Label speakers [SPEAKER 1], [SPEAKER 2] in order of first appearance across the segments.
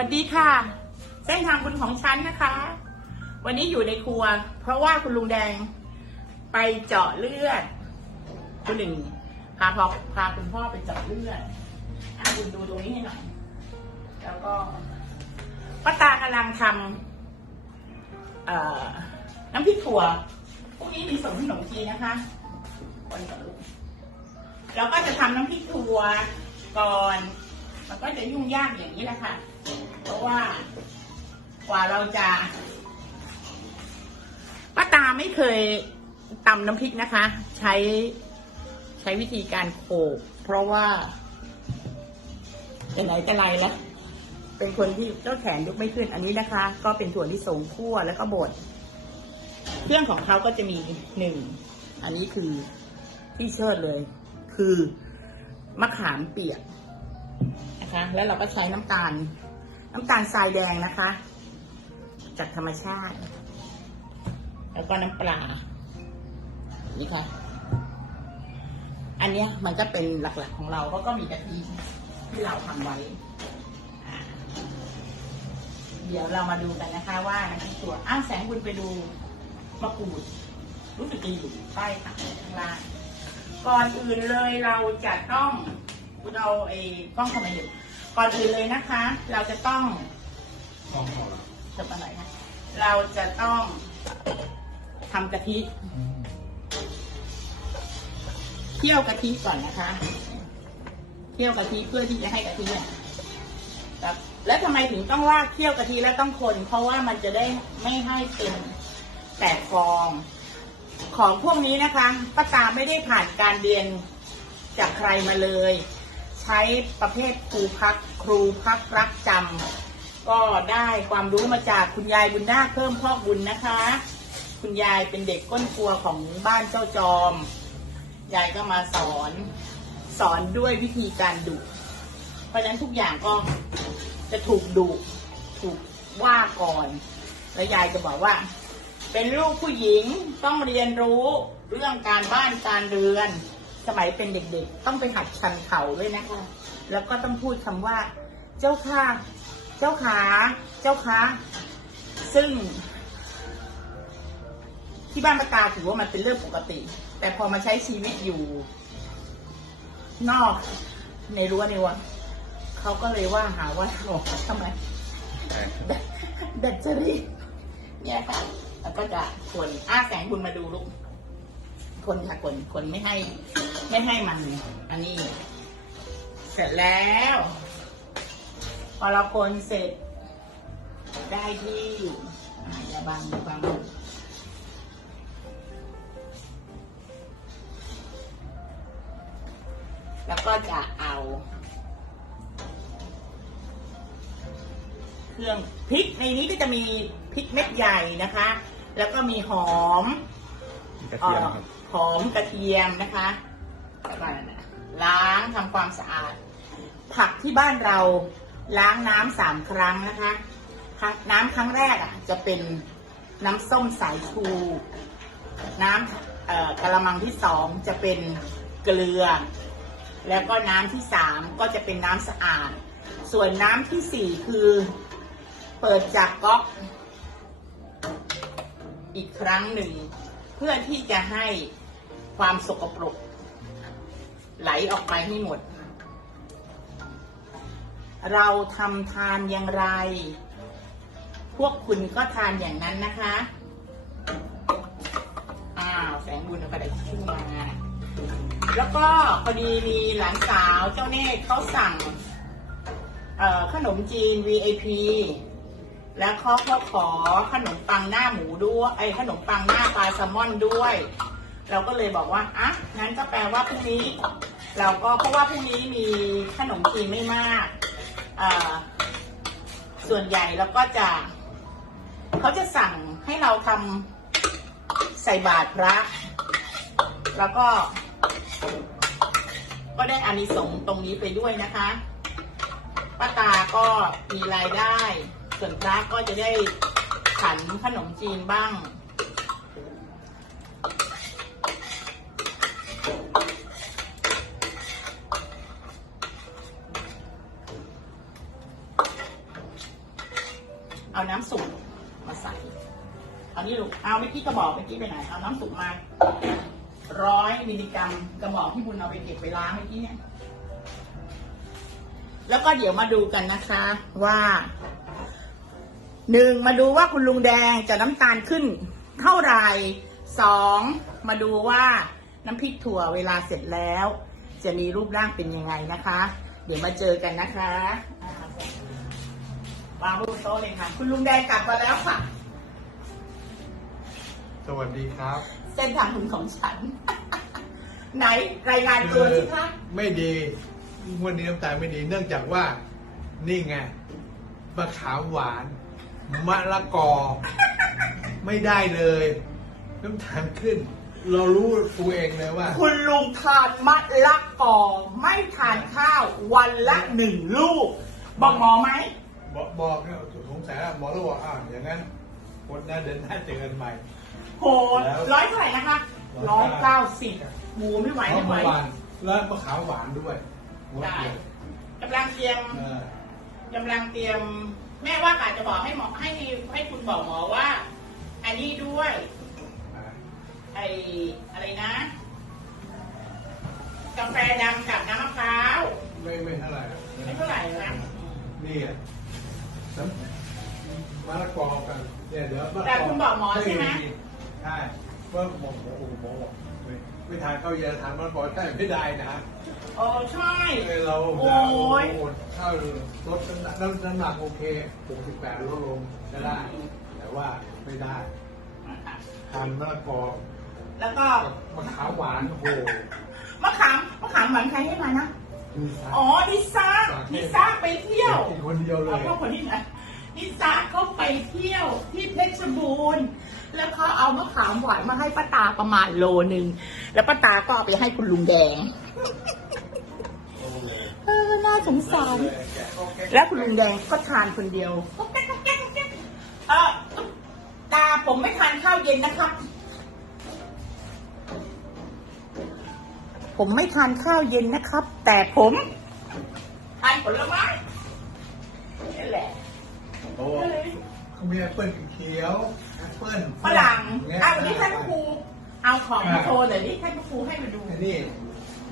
[SPEAKER 1] วัสดีค่ะ เส้นทางบุญของฉันนะคะ วันนี้อยู่ในครัว เพราะว่าคุณลุงแดง ไปเจาะเลือดคุณหนึ่งพาพอพาคุณพ่อไปเจาะเลือดอะคุณดูตรงนี้ให้หน่อย แล้วก็ป้าตากำลังทำน้ำพริกถั่วพรุ่งนี้มีส่งขนมจีนนะคะคนกับลูกเราก็จะทำน้ำพริกถั่วก่อน มันก็จะยุ่งยากอย่างนี้แหละค่ะ เพราะว่ากว่าเราจะป้าตาไม่เคยตำน้ำพริกนะคะ ใช้ใช้วิธีการโขลกเพราะว่าเป็นไหนแต่ไรแล้วเป็นคนที่เจ้าแขนยกไม่ขึ้นอันนี้นะคะ ก็เป็นถั่วลิสงคั่วแล้วก็บดเครื่องของเขาก็จะมีหนึ่งอันนี้คือที่เชิดเลย คือมะขามเปียก นะคะ แล้วเราก็ใช้น้ำตาล น้ำตาลทรายแดงนะคะ จากธรรมชาติ แล้วก็น้ำปลานี่ค่ะ อันเนี้ยมันก็เป็นหลักๆของเราก็ก็มีกะทิที่เราทำไว้ เดี๋ยวเรามาดูกันนะคะ ว่าน้ำตัวอ้าวแสงบุญไปดูมะกรูดรู้สึกจะอยู่ใต้ถังข้างล่างก่อนอื่นเลยเราจะต้อง คุณเอาไอ้กล้องเข้ามาอยู่ก่อนอื่นเลยนะคะ เราจะต้อง
[SPEAKER 2] ของเขาละ
[SPEAKER 1] จะอะไรคะเราจะต้องทำกะทิเคี่ยวกะทิก่อนนะคะเคี่ยวกะทิเพื่อที่จะให้กะทิเนี่ยครับแล้วทำไมถึงต้องลากเคี่ยวกะทิแล้วต้องคน เพราะว่ามันจะได้ไม่ให้เป็นแตกฟอง ของพวกนี้นะคะป้าตาไม่ได้ผ่านการเรียนจากใครมาเลย ใช้ประเภทครูพักครูพักรักจำก็ได้ความรู้มาจากคุณยายบุญนาคเพิ่มพ่อบุญนะคะ คุณยายเป็นเด็กก้นครัวของบ้านเจ้าจอม ยายก็มาสอนสอนด้วยวิธีการดุเพราะฉะนั้นทุกอย่างก็จะถูกดุถูกว่าก่อน แล้วยายจะบอกว่า เป็นลูกผู้หญิงต้องเรียนรู้เรื่องการบ้านการเรือน สมัยเป็นเด็กๆ ต้องไปหัดชันเข่าด้วยนะคะ แล้วก็ต้องพูดคำว่า เจ้าค่ะ เจ้าขา เจ้าคะซึ่ง ที่บ้านประกาถือว่ามันเป็นเรื่องปกติ แต่พอมาใช้ชีวิตอยู่ นอกในรั้วในวังเขาก็เลยว่าหาว่าเราทำไมแบตเตอรี่เนี่ยค่ะแล้วก็จะคนอ้าแสงบุญมาดูลูกคนค่ะคนคนไม่ให้ไม่ให้มัน อันนี้ เสร็จแล้ว พอเราคนเสร็จ ได้ที่อ่าอย่าบังอย่าบังแล้วก็จะเอา เครื่องพริกในนี้ก็จะมีพริกเม็ดใหญ่นะคะ แล้วก็มีหอม
[SPEAKER 2] กระเทียมครับ
[SPEAKER 1] อ่อหอมกระเทียมนะคะแล้ วก็ล้างทำความสะอาด ผักที่บ้านเราล้างน้ำสามครั้งนะคะน้ำครั้งแรกอะ จะเป็นน้ำส้มสายชู น้ำกระมังที่สองจะเป็นเกลือ แล้วก็น้ำที่สามก็จะเป็นน้ำสะอาด ส่วนน้ำที่สี่คือ เปิดจากก๊อก อีกครั้งหนึ่ง เพื่อที่จะให้ความสกปรก ไหลออกไปให้หมด เราทำทานอย่างไร พวกคุณก็ทานอย่างนั้นนะคะ อ้าว แสงบุญเอากระดาษทิชชู่มาแล้วก็พอดีมีหลานสาวเจ้าเน่เขาสั่งขนมจีน VIP แล้วเขาก็ขอขนมปังหน้าหมูด้วยไอ้ขนมปังหน้าปลาแซลมอนด้วย เราก็เลยบอกว่าอะงั้นก็แปลว่าพรุ่งนี้ เราก็เพราะว่าพรุ่งนี้มีขนมจีนไม่มากส่วนใหญ่เราก็จะเขาจะสั่งให้เราทำใส่บาตรพระแล้วก็ ก็ได้อานิสงส์ตรงนี้ไปด้วยนะคะป้าตาก็มีรายได้ ส่วนพระก็จะได้ขันขนมจีนบ้าง กเอาเมื่กระบอกเมื่อกี้ไปไหนเอาน้ำสุกมาร้อยมิลลิกรัมกระบอกที่บุญเอาไปเก็บไปล้างเมื่อกี้เนี่ย แล้วก็เดี๋ยวมาดูกันนะคะ ว่าหนึ่งมาดูว่าคุณลุงแดงจะน้ำตาลขึ้น เท่าไหร่สองมาดูว่าน้ำพริกถั่วเวลาเสร็จแล้ว จะมีรูปร่างเป็นยังไงนะคะ เดี๋ยวมาเจอกันนะคะวางบนโต๊ะเลยค่ะ คุณลุงแดงกลับมาแล้วค่ะ
[SPEAKER 2] สวัสดีครับ
[SPEAKER 1] เส้นทางคุณของฉัน ไหนรายงานตัวสิคะ
[SPEAKER 2] ไม่ดีวันนี้น้ำตาลไม่ดีเนื่องจากว่า นี่ไงมะขามหวาน มะละกอ ไม่ได้เลย น้ำตาลขึ้น เรารู้ตัวเองเลยว่า
[SPEAKER 1] คุณลุงทานมะละกอ ไม่ทานข้าววันละหนึ่งลูก บอกหมอไหม
[SPEAKER 2] บอกบอกเนี่ยสงสัยว่าหมอแล้วบอกอ่าอย่างนั้นคนหน้าเดินหน้าเจอกันใหม่
[SPEAKER 1] โหร้อยเท่าไหร่นะคะร้อยเก้าสิบหมูไม่ไหว
[SPEAKER 2] เพราะ
[SPEAKER 1] ไม่ไหว
[SPEAKER 2] เมื่อวานแล้วมะขามหวานด้วยงด
[SPEAKER 1] ได้
[SPEAKER 2] เลย
[SPEAKER 1] กำลังเตรียม
[SPEAKER 2] เออกำ
[SPEAKER 1] ลังเตรียม แม่ว่าอาจจะบอกให้หมอให้ให้คุณบอกหมอว่า อันนี้ด้วย
[SPEAKER 2] อ่า
[SPEAKER 1] ไออะไรนะกาแฟดำกับน้ำมะพร้าว
[SPEAKER 2] ไม่ไม่เท่าไหร่
[SPEAKER 1] ไม่เท่าไหร่นะ
[SPEAKER 2] นี่อะน้ำมะละกอกันเนี่ยเดี๋ยวมะละ
[SPEAKER 1] แต่คุณบอกหมอใช่ไหม
[SPEAKER 2] ใช่ว่าหมอหมอหมอบอกไม่ไม่ทานข้าวเย็นทานมะละกอได้ไม่ได้นะ
[SPEAKER 1] โอ้ใช่
[SPEAKER 2] เออเรา
[SPEAKER 1] โอ้ย
[SPEAKER 2] อดข้าวลดน้ำหนักน้ำหนักโอเค68ลดลงก็ได้ แต่ว่าไม่ได้ทานมะละกอ
[SPEAKER 1] แล้วก็
[SPEAKER 2] กับมะขามหวานโอ้โห
[SPEAKER 1] มะขามมะขามหวานใครให้มานะ
[SPEAKER 2] คือ
[SPEAKER 1] อ๋อนิซ่านิซ่าไปเที่ยว
[SPEAKER 2] กินคนเดียวเล
[SPEAKER 1] เอา
[SPEAKER 2] ย
[SPEAKER 1] พวกคนที่ไหน นิซ่าเขาไปเที่ยวที่เพชรบูรณ์ แล้วเขาเอามะขามหวานมาให้ป้าตาประมาณโลหนึ่ง แล้วป้าตาก็เอาไปให้คุณลุงแดง เออ น่าสงสาร แล้วคุณลุงแดงก็ทานคนเดียวก็แก๊กก็แก๊กก็แก๊กเออตาผมไม่ทานข้าวเย็นนะครับ ผมไม่ทานข้าวเย็นนะครับ แต่ผมทานผลไม้นี่แหละ
[SPEAKER 2] โอ้เขามีแอปเปิ้ลเขียวแอปเปิ้ล
[SPEAKER 1] ฝรั่ง
[SPEAKER 2] เนี่ย
[SPEAKER 1] เอาวันนี้ท่านครูเอาของมาโชว์หน่อยดิท่านครูให้มาดู
[SPEAKER 2] อันนี้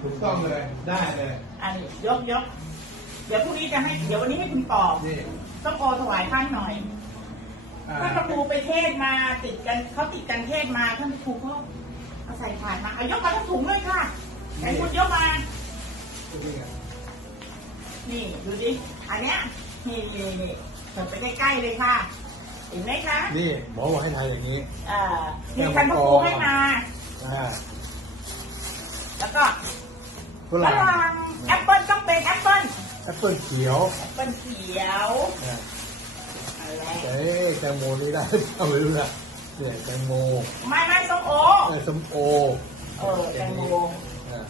[SPEAKER 2] ถูกต้องเลยได้เลย
[SPEAKER 1] อันนี้ยกยกเดี๋ยวพรุ่งนี้จะให้เดี๋ยววันนี้ให้คุณปอก
[SPEAKER 2] นี่
[SPEAKER 1] ต้องโอถวายท่านหน่อย
[SPEAKER 2] อ่า
[SPEAKER 1] ท่านพระครูไปเทศมาติดกันเขาติดกันเทศมาท่านพระครูก็เอาใส่ถาดมาเอายกมาทั้งถุงเลยค่ะไหนคุณยกมา นี่ดูดิอันเนี้ยนี่นี่นี่ เปิดไปใกล้ๆเลยค่ะ เห็นไหมคะ
[SPEAKER 2] นี่หมอบอกให้ทานอย่างนี้
[SPEAKER 1] อ่านี่ท่านพระครูให้มา
[SPEAKER 2] อ่า
[SPEAKER 1] แล้วก็
[SPEAKER 2] ฝ
[SPEAKER 1] ฝ
[SPEAKER 2] รั่ง
[SPEAKER 1] รั่งแอปเปิ้ลต้องเป็นแอปเปิ้ล
[SPEAKER 2] แอปเปิลเขียว
[SPEAKER 1] แอปเปิ้ลเขียว
[SPEAKER 2] อ่า
[SPEAKER 1] อะไร
[SPEAKER 2] แต่เอ๊ะแตงโมนี่ได้เอาไม่รู้ละเนี่ยแตงโม
[SPEAKER 1] ไม่ไม่ส้มโอ
[SPEAKER 2] เออส้มโอ
[SPEAKER 1] เออแตงโม
[SPEAKER 2] อ่า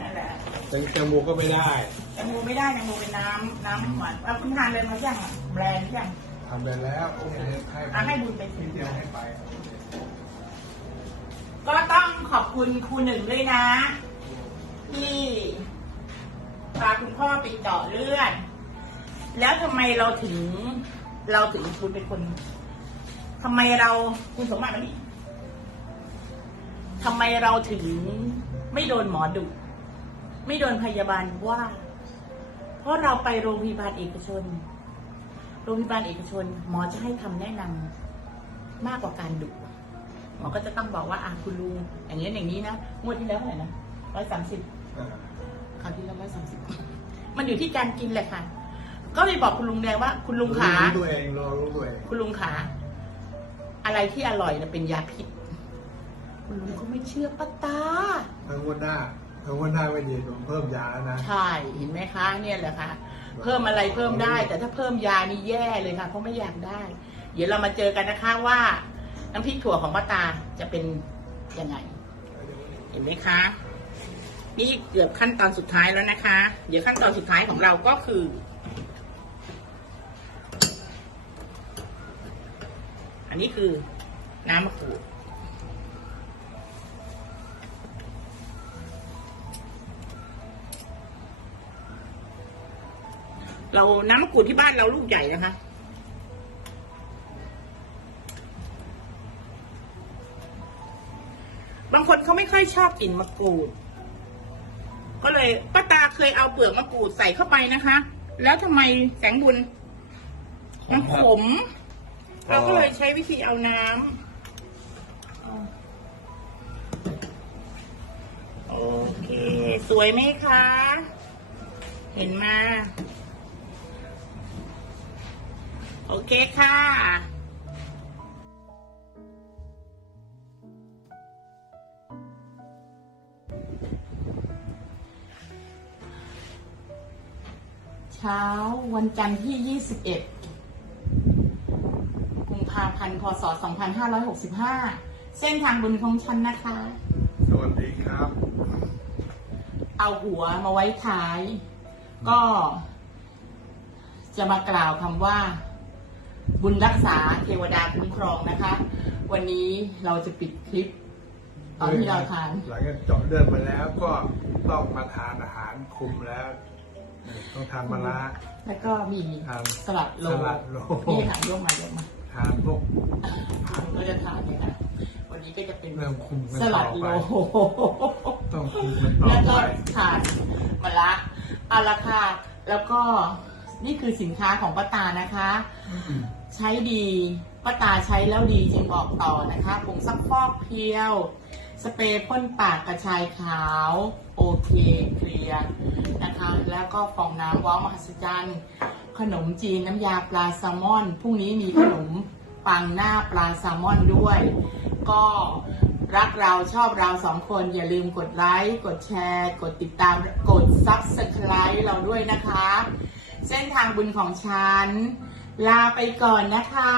[SPEAKER 1] นั่นแหละ
[SPEAKER 2] แตงแตงโมก็ไม่ได้
[SPEAKER 1] แตงโมไม่ได้แตงโมเป็นน้ำน้ำหวานเอาคุณทานเลยมาย่างอะแบรนด์ย่าง
[SPEAKER 2] ทำไปแล้วโอเคให้
[SPEAKER 1] อะให้บุญไป
[SPEAKER 2] นิดเดียวให้ไป
[SPEAKER 1] ก็ต้องขอบคุณครูหนึ่งด้วยนะ ที่พาคุณพ่อไปเจาะเลือด แล้วทำไมเราถึง เราถึงคุณเป็นคนทำไมเราคุณสมบัติวันนี้ทำไมเราถึงไม่โดนหมอดุ ไม่โดนพยาบาลว่าเพ ราะเราไปโรงพยาบาลเอกชน โรงพยาบาลเอกชน หมอจะให้คำแนะนำมากกว่าการดุหมอก็จะต้องบอกว่าอะคุณลุงอย่างนี้อย่างนี้นะงวดที่แล้วเท่าไหร่นะร้อยสามสิบ
[SPEAKER 2] อ่า
[SPEAKER 1] คราวที่แล้วร้อยสามสิบมันอยู่ที่การกินแหละค่ะ ก็เลยบอกคุณลุงแดงว่า คุณลุงขา
[SPEAKER 2] รู้ตัวเองรอรู้ตัวเอง
[SPEAKER 1] คุณลุงขาอะไรที่อร่อยนะเป็นยาพิษคุณลุงก็ไม่เชื่อป้าตา
[SPEAKER 2] ทั้งวันหน้า ทั้งวันหน้าไม่ดีผมเพิ่มยาแล้วนะ
[SPEAKER 1] ใช่เห็นไหมคะเนี่ยแหละค่ะ เพิ่มอะไรเพิ่มได้ แต่ถ้าเพิ่มยานี่แย่เลยค่ะเพราะไม่อยากได้ เดี๋ยวเรามาเจอกันนะคะว่าน้ำพริกถั่วของป้าตาจะเป็นยังไง เห็นไหมคะ นี่เกือบขั้นตอนสุดท้ายแล้วนะคะ เดี๋ยวขั้นตอนสุดท้ายของเราก็คือ อันนี้คือน้ำมะกรูด เราน้ำมะกรูดที่บ้านเราลูกใหญ่นะคะ บางคนเขาไม่ค่อยชอบกลิ่นมะกรูด ก็เลยป้าตาเคยเอาเปลือกมะกรูดใส่เข้าไปนะคะ แล้วทำไมแสงบุญมันขม เราก็เลยใช้วิธีเอาน้ำเอาโอเค สวยไหมคะ เห็นมา โอเคค่ะ เช้าวันจันทร์ที่ 21กุมภาพันธ์พศ 2565 เส้นทางบุญของฉันนะคะ
[SPEAKER 2] สวัสดีครับ
[SPEAKER 1] เอาหัวมาไว้ท้าย ก็จะมากล่าวคำว่า บุญรักษาเทวดาคุ้มครองนะคะ วันนี้เราจะปิดคลิปตอนที่เราทาน
[SPEAKER 2] หลังจากเจาะเลือดมาแล้วก็ต้องมาทานอาหารคุมแล้ว ต้องทานมะระ
[SPEAKER 1] แล้วก็มี
[SPEAKER 2] ทาน
[SPEAKER 1] สลัดโล
[SPEAKER 2] สลัดโล
[SPEAKER 1] นี่ค่ะยกมายกมา
[SPEAKER 2] ทานพวก
[SPEAKER 1] เราจะทานเนี่ยนะวันนี้ก็จะเป็น
[SPEAKER 2] เริ่มคุมกัน
[SPEAKER 1] สลัด
[SPEAKER 2] ต่อ
[SPEAKER 1] โล
[SPEAKER 2] ไปต้องคุมกันต่อ
[SPEAKER 1] แล้ว
[SPEAKER 2] ไป
[SPEAKER 1] ก็ทานมะละเอาละค่ะแล้วก็ นี่คือสินค้าของป้าตานะคะ ใช้ดีป้าตาใช้แล้วดีจึงบอกต่อนะคะผงซักฟอกเพียว สเปรย์พ่นปากกระชายขาวโอเคเคลียร์นะคะ แล้วก็ฟองน้ำว้าวมหัศจรรย์ขนมจีนน้ำยาปลาแซลมอนพรุ่งนี้มีขนมปังหน้าปลาแซลมอนด้วย ก็รักเราชอบเราสองคน อย่าลืมกดไลค์ กดแชร์ กดติดตามกด Subscribe เราด้วยนะคะ เส้นทางบุญของฉัน ลาไปก่อนนะคะ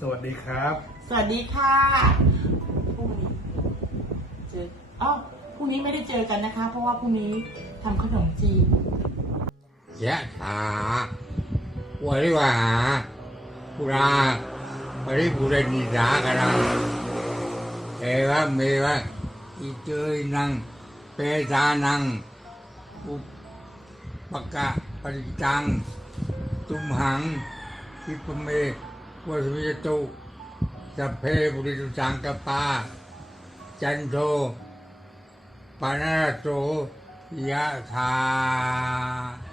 [SPEAKER 2] สวัสดีครับ
[SPEAKER 1] สวัสดีค่ะพรุ่งนี้เจออ๋อพรุ่งนี้ไม่ได้เจอกันนะคะ เพราะว่าพรุ่งนี้ทำขนมจีน
[SPEAKER 3] ยะถาวริวหาปุราปริปุเรนิสากรังเอวะเมวะอิเจยนังเปตานังอุปกะป ริจัง ตุมหังทิปเมวสมิจตุสัพเพบุริตุสังกปา จันโทปานาโตยะธา